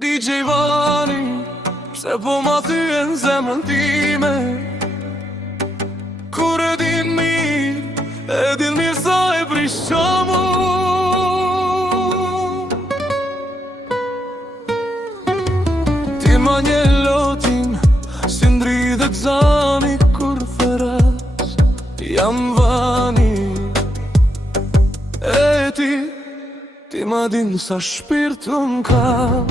DJ Vani, pse po ma thyen zemrën time? Kur e din mirë sa e prish mu. Ti ma një lotin, si ndridhe gzani kur thëras. Jam Vani, e ti ma din sa shpirtu m'ka.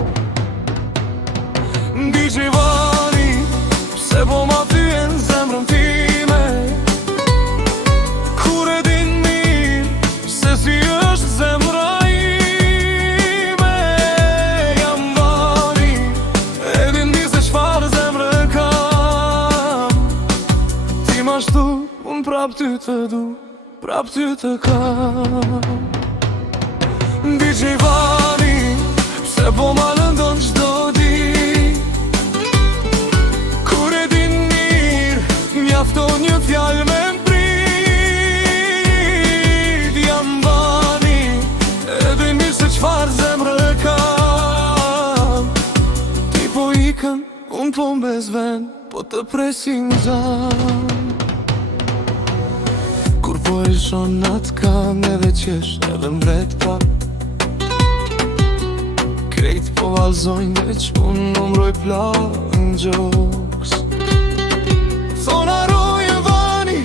DJ Vani, pse po ma thyen zemrën time? Kur e din mirë se si është zemra ime. Jam Vani, e din mirë se çfarë zemrë kam. Ti ma shtu, unë prap ty të du, prap ty të kam. DJ Vani, pse po ma lëndon çdo mjafton një fjallë me m'prit. Jam Vani, edhe mirë se qfar zemrë kam. Ti po ikën, unë po m'bezven, po të presin zan. Kur po e shon atë kam edhe qesh edhe mbret pa. Krejt po valzojnë dhe që unë më mroj plak në gjoks. Thon harroje Vani,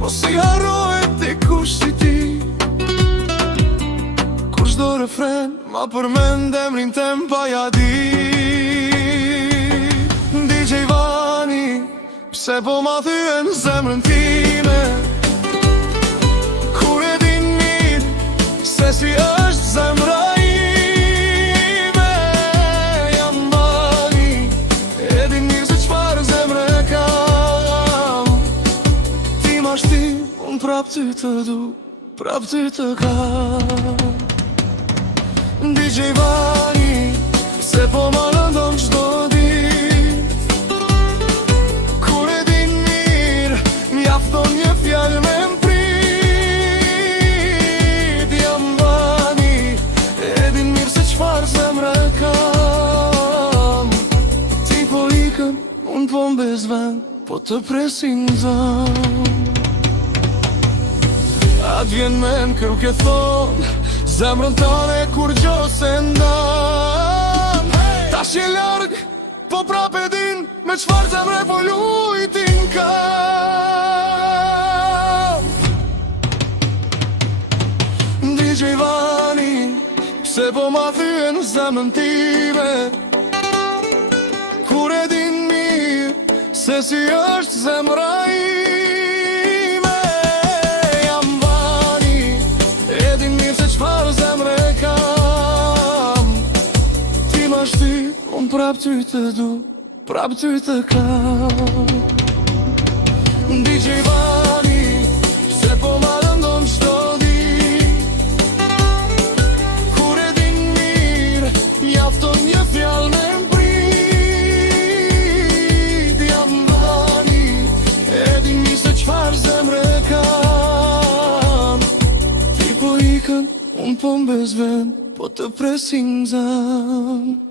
po si harroje ti kush si ti. Kur çdo refren ma përmend emrin tem pa ja di. DJ Vani, pse po ma thyen zemrën time? Kur e din mirë se si është zemra ime. Jam Vani, e din mirë se çfarë zemrë kam. Unë prap ty të du, prap ty të kam. DJ Vani, pse po ma lëndon çdo dit? Kur e din mirë, mjafton një fjallë me m'prit. Jam Vani, e din mirë se çfarë zemrë kam. Ti po ikën, unë po m'bezven, po të presin zan. Atë vjen men kërë ke thonë, zemrën tane kur gjo se ndan. Ta shi largë, po prap e din, me qfar zemre po lujtin kam. DJ Vani, pse po ma thyen zemrën time? Kur e din mirë, se si është zemra ime. Unë prap ty të du, prap ty të kam. DJ Vani, pse po ma lëndon çdo dit? Kur e din mirë, mjafton një fjallë me m'prit. Jam Vani, e din mirë se çfar zemrë kam. Ti po ikën, unë po m'bezven, po të presin zan.